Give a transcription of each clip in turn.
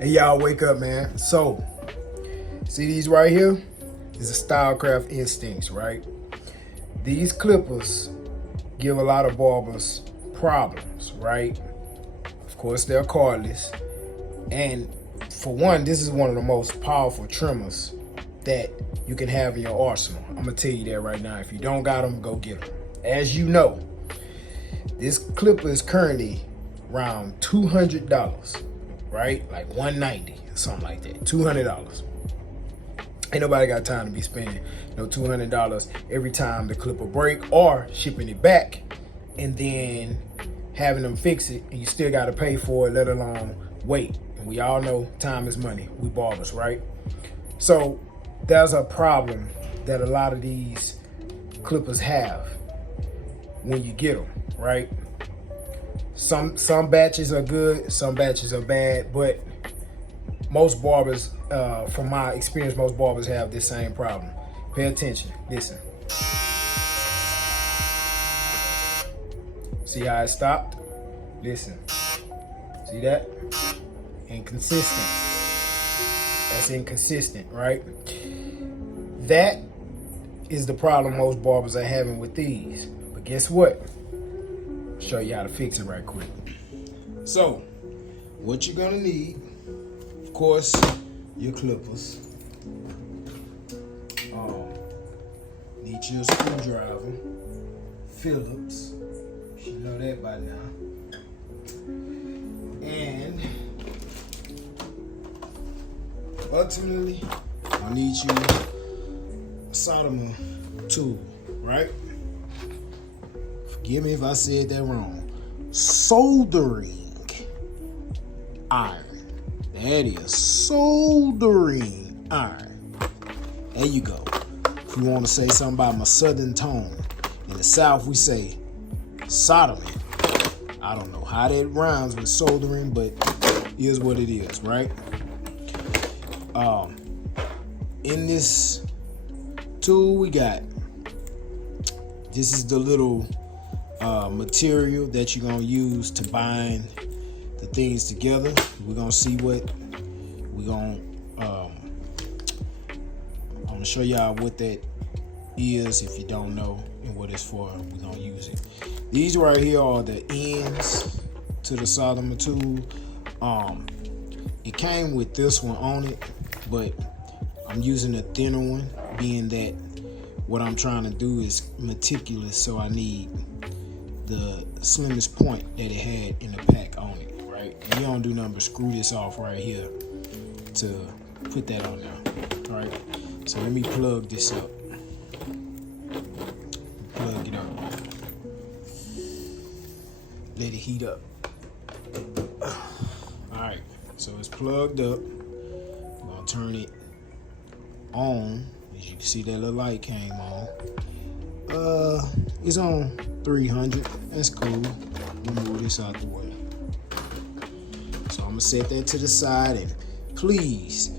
Hey, y'all, wake up, man. So, see these right here? These are Stylecraft Instincts, right? These clippers give a lot of barbers problems, right? Of course, they're cordless. And for one, this is one of the most powerful trimmers that you can have in your arsenal. I'm gonna tell you that right now. If you don't got them, go get them. As you know, this clipper is currently around $200, right? Like 190, something like that. $200. Ain't nobody got time to be spending no $200 every time the clipper break or shipping it back and then having them fix it and you still got to pay for it, let alone wait. And we all know time is money. We barbers, right? So there's a problem that a lot of these clippers have when you get them, right? Some batches are good, some batches are bad, but most barbers, from my experience, most barbers have this same problem. Pay attention, listen. See how it stopped? Listen, see that? Inconsistent. That's inconsistent, right? That is the problem most barbers are having with these. But guess what? I'll show you how to fix it right quick. So, what you're gonna need, of course, your clippers. Need your screwdriver, Phillips. You should know that by now. And ultimately, I need you a soldering tool, right? Forgive me if I said that wrong. Soldering iron. That is soldering iron. There you go. If you want to say something about my southern tone, in the South we say soldering. I don't know how that rhymes with soldering, but it is what it is, right? In this tool we got, this is the little material that you're gonna use to bind the things together. We're gonna see what we're gonna I'm gonna show y'all what that is if you don't know and what it's for. We're gonna use it. These right here are the ends to the soldering tool. It came with this one on it, but I'm using a thinner one, being that what I'm trying to do is meticulous, so I need the slimmest point that it had in the pack on it, right? And you don't do nothing but screw this off right here to put that on there, right? So let me plug this up. Plug it up. Let it heat up. All right, so it's plugged up. I'm gonna turn it on. As you can see, that little light came on. It's on 300. That's cool. Let me move this out the way. So I'm gonna set that to the side, and please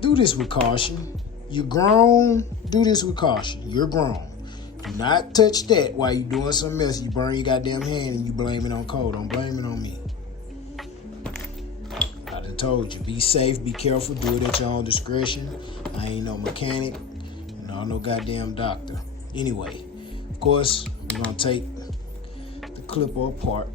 do this with caution. You're grown. Do this with caution. You're grown. Do not touch that while you're doing something else. You burn your goddamn hand and you blame it on code. Don't blame it on me. I done told you. Be safe. Be careful. Do it at your own discretion. I ain't no mechanic. And I'm no goddamn doctor. Anyway, of course, we're gonna take the clipper apart.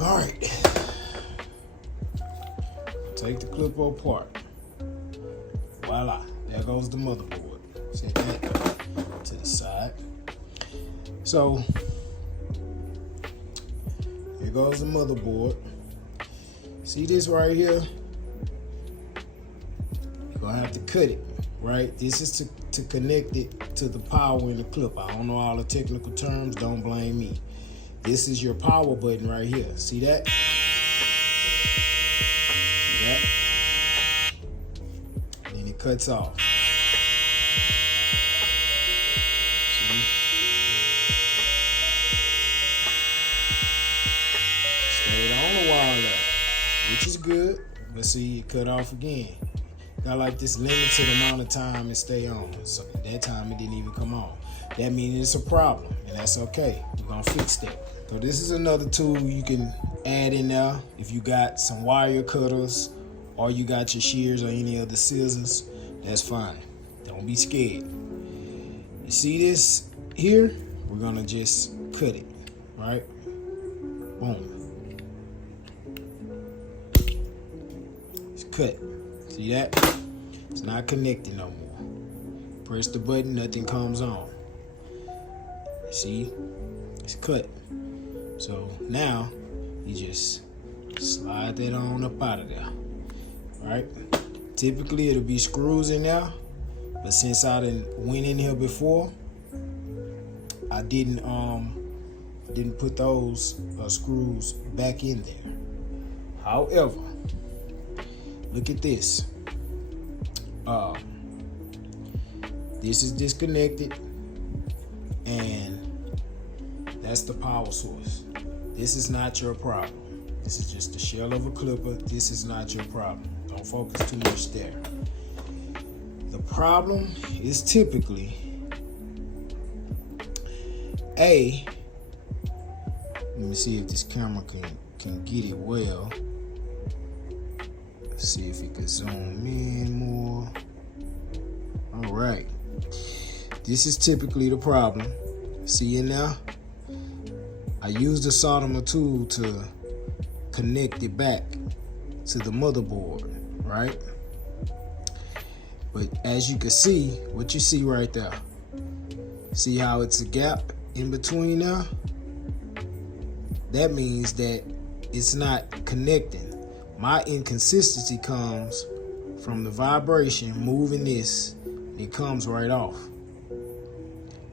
All right, take the clipper apart. Voila, there goes the motherboard. Set that to the side. So here goes the motherboard. See this right here? You're gonna have to cut it, right? This is to connect it to the power in the clip. I don't know all the technical terms, don't blame me. This is your power button right here. See that? See that? And then it cuts off. See? Stayed on a while there, which is good. but see, it cut off again. Got like this limited amount of time it stay on. So that time it didn't even come on. That means it's a problem, and that's okay. We're gonna fix that. So this is another tool you can add in there if you got some wire cutters or you got your shears or any other scissors. That's fine. Don't be scared. You see this here? We're gonna just cut it, right? Boom. It's cut. See that? It's not connected no more. Press the button, nothing comes on. See? It's cut. So now you just slide that on up out of there. Right? Typically it'll be screws in there, but since I went in here before, I didn't put those screws back in there. However, look at this. This is disconnected, and that's the power source. This is not your problem. This is just the shell of a clipper. This is not your problem. Don't focus too much there. The problem is typically let me see if this camera can get it well. Let's see if it can zoom in more. All right. This is typically the problem. See in there? I used the solder tool to connect it back to the motherboard, right? But as you can see, what you see right there, see how it's a gap in between there? That means that it's not connecting. My inconsistency comes from the vibration moving this, and it comes right off.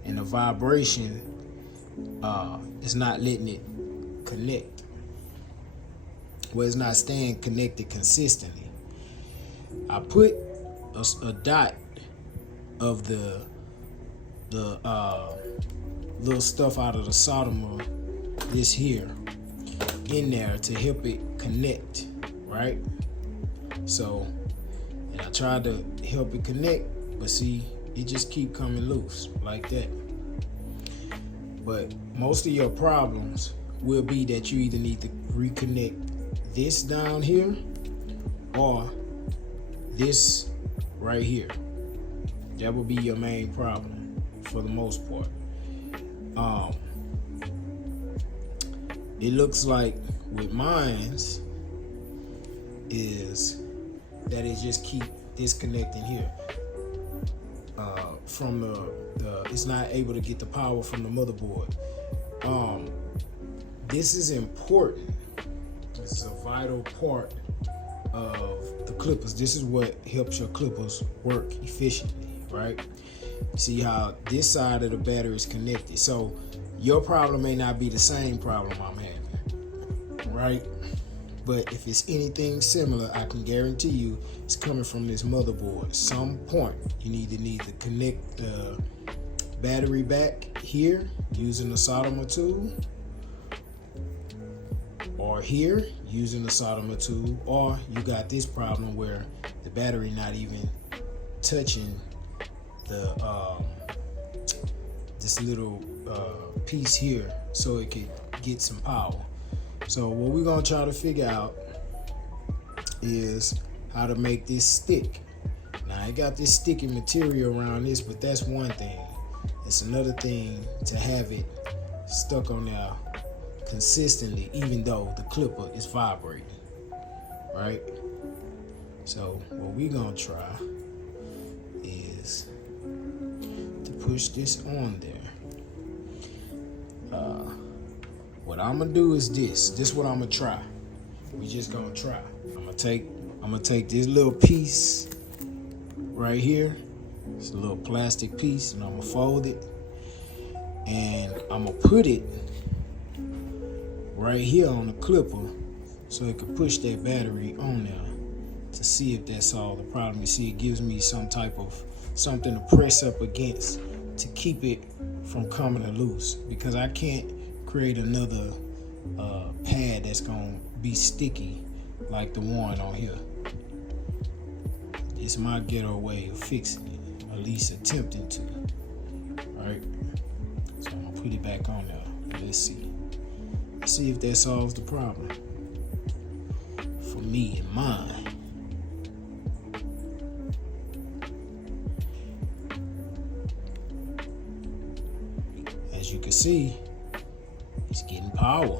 And the vibration is not letting it connect. Well, it's not staying connected consistently. I put a dot of the little stuff out of the solder, this here, in there to help it connect, right? So, and I tried to help it connect, but see, it just keep coming loose like that. But most of your problems will be that you either need to reconnect this down here or this right here. That will be your main problem for the most part. It looks like with mine's is that it just keep disconnecting here from the it's not able to get the power from the motherboard. This is important. This is a vital part of the clippers. This is what helps your clippers work efficiently, right? See how this side of the battery is connected. So your problem may not be the same problem I'm having, right? But if it's anything similar, I can guarantee you it's coming from this motherboard. At some point, you need to connect the battery back here using the solder tool, or here using the solder tool, or you got this problem where the battery not even touching the this little piece here so it could get some power. So what we're gonna try to figure out is how to make this stick. Now I got this sticky material around this, but that's one thing. It's another thing to have it stuck on there consistently, even though the clipper is vibrating, right? So what we're gonna try is to push this on there. What I'm gonna do is this is what I'm gonna try. We just gonna try. I'm gonna take this little piece right here. It's a little plastic piece, and I'm gonna fold it, and I'm gonna put it right here on the clipper so it can push that battery on there to see if that's all the problem. You see, it gives me some type of something to press up against to keep it from coming loose, because I can't create another pad that's gonna be sticky like the one on here. it's my ghetto way of fixing it, at least attempting to. Right? So I'm gonna put it back on there. Let's see. Let's see if that solves the problem for me and mine. As you can see, it's getting power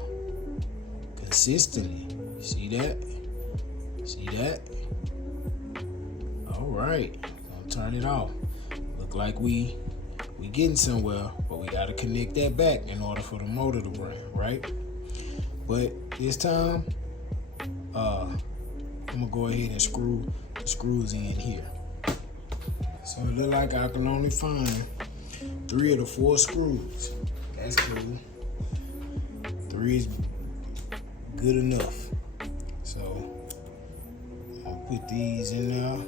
consistently. See that? See that? All right, I'm gonna turn it off. Look like we getting somewhere, but we gotta connect that back in order for the motor to run, right? But this time, I'm gonna go ahead and screw the screws in here. So it look like I can only find 3 of the 4 screws. That's cool. 3 is good enough. So I'll put these in there.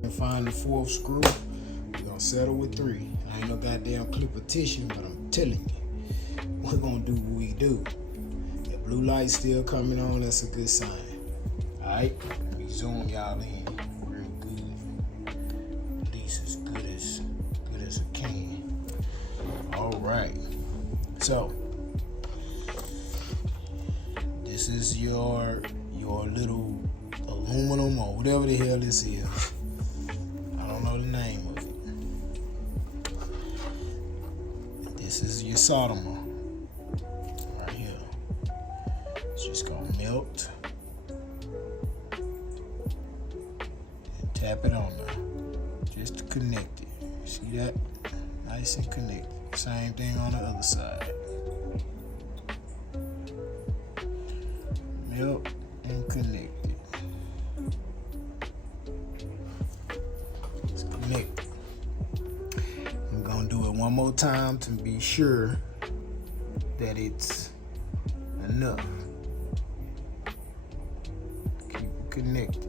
And find the 4th screw. We're gonna settle with 3. I ain't no goddamn clipper tissue, but I'm telling you, we're gonna do what we do. The blue light's still coming on, that's a good sign. Alright, let me zoom y'all in real good. At least as good as I can. Alright. So this is your little aluminum or whatever the hell this is. I don't know the name of it. This is your solderer right here. It's just gonna melt and tap it on there just to connect it. See that? Nice and connected. Same thing on the other side. Melt and connect it. It's connected. I'm gonna do it one more time to be sure that it's enough. Keep it connected.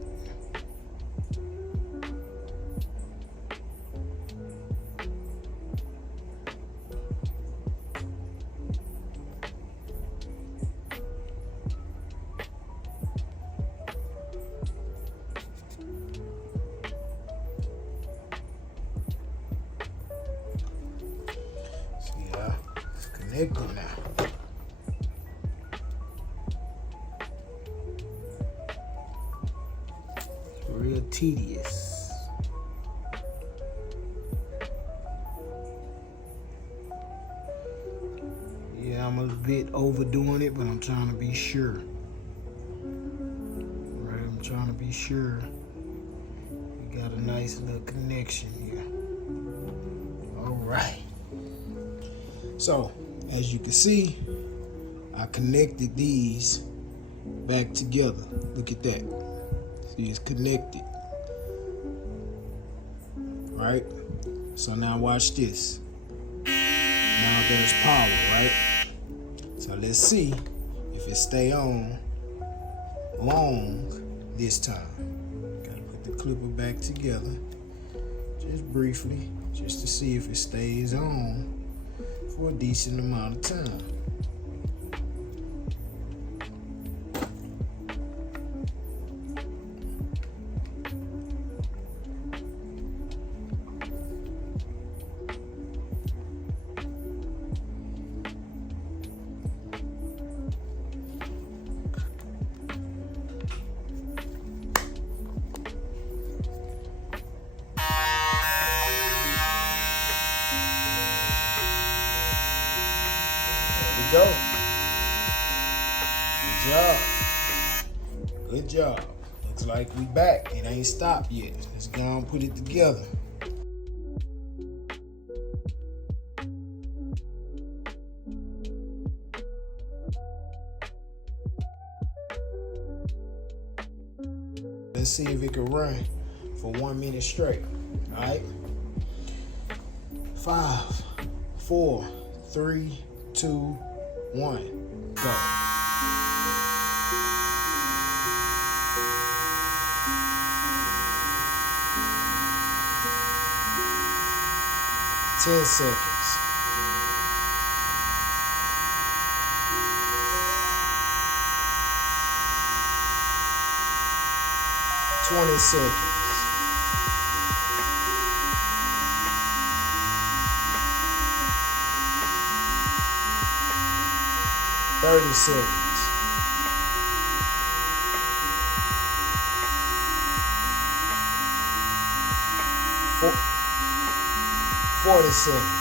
Connected now. Real tedious. Yeah, I'm a bit overdoing it, but I'm trying to be sure. Right, I'm trying to be sure we got a nice little connection here. All right. So, as you can see, I connected these back together. Look at that. See, it's connected. Right? So now watch this. Now there's power, right? So let's see if it stay on long this time. Gotta put the clipper back together just briefly, just to see if it stays on for a decent amount of time. Go. Good job. Good job. Looks like we back. It ain't stopped yet. Let's go and put it together. Let's see if it can run for 1 minute straight. All right. 5, 4, 3, 2, 1. go. Ten seconds. 20 seconds. 30 seconds. 40 seconds.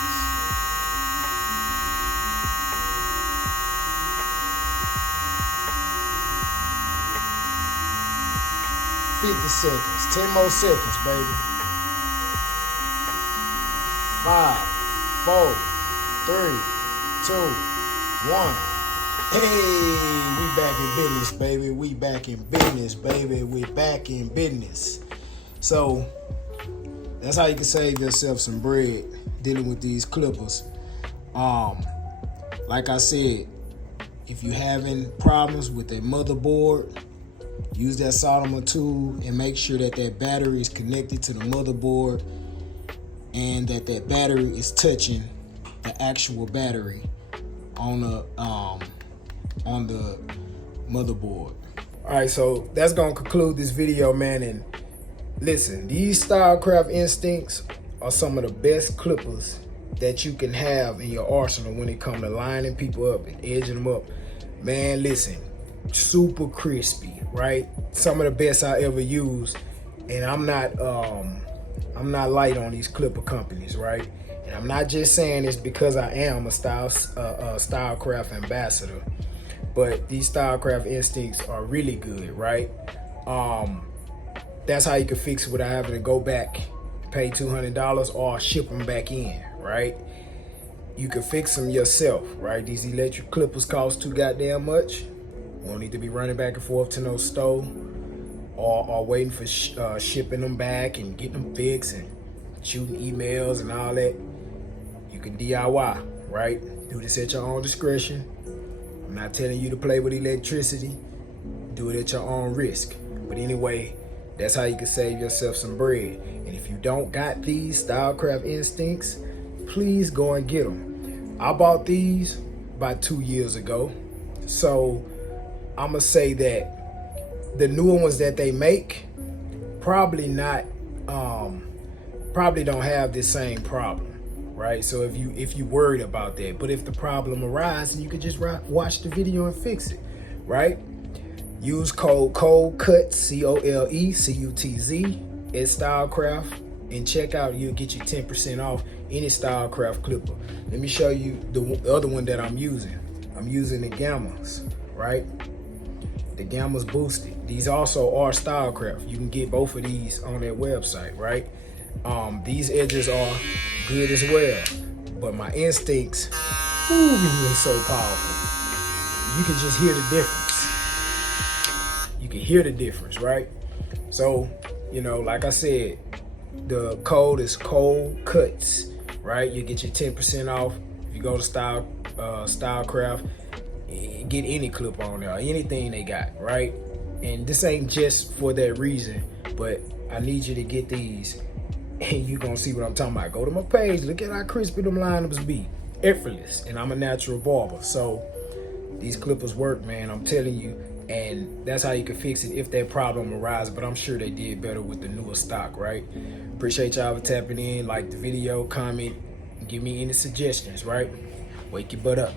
50 seconds. 10 more seconds, baby. 5, 4, 3, 2, 1. Hey, we back in business, baby. We back in business, baby. We back in business. So that's how you can save yourself some bread dealing with these clippers. Like I said, if you're having problems with a motherboard, use that solder tool and make sure that that battery is connected to the motherboard and that that battery is touching the actual battery on the motherboard. All right, so that's gonna conclude this video, man. And listen, these Stylecraft Instincts are some of the best clippers that you can have in your arsenal when it comes to lining people up and edging them up. Man, listen, super crispy, right? Some of the best I ever used. And I'm not light on these clipper companies, right? And I'm not just saying this because I am a Stylecraft ambassador, but these Stylecraft Instincts are really good, right? That's how you can fix it without having to go back, pay $200 or ship them back in, right? You can fix them yourself, right? These electric clippers cost too goddamn much. You don't need to be running back and forth to no store or waiting for shipping them back and getting them fixed and shooting emails and all that. You can DIY, right? Do this at your own discretion. I'm not telling you to play with electricity. Do it at your own risk. But anyway, that's how you can save yourself some bread. And if you don't got these Stylecraft Instincts, please go and get them. I bought these about 2 years ago. So I'm gonna say that the newer ones that they make probably don't have the same problem, right? So if you worried about that, but if the problem arises, you can just watch the video and fix it, right? Use code COLECUTZ, COLECUTZ at Stylecraft and check out. You'll get you 10% off any Stylecraft clipper. Let me show you the other one that I'm using. I'm using the Gammas, right? The Gammas boosted. These also are Stylecraft. You can get both of these on their website, right? These edges are good as well, but my Instincts, ooh, they're so powerful. You can just hear the difference. You can hear the difference, right? So, you know, like I said, the code is COLECUTZ, right? You get your 10% off if you go to Stylecraft. Get any clip on there, anything they got, right? And this ain't just for that reason, but I need you to get these and you gonna see what I'm talking about. Go to my page, look at how crispy them lineups be. Effortless, and I'm a natural barber, so these clippers work, man, I'm telling you. And that's how you can fix it if that problem arises, but I'm sure they did better with the newer stock, right? Appreciate y'all for tapping in. Like the video, comment, and give me any suggestions, right? Wake your butt up.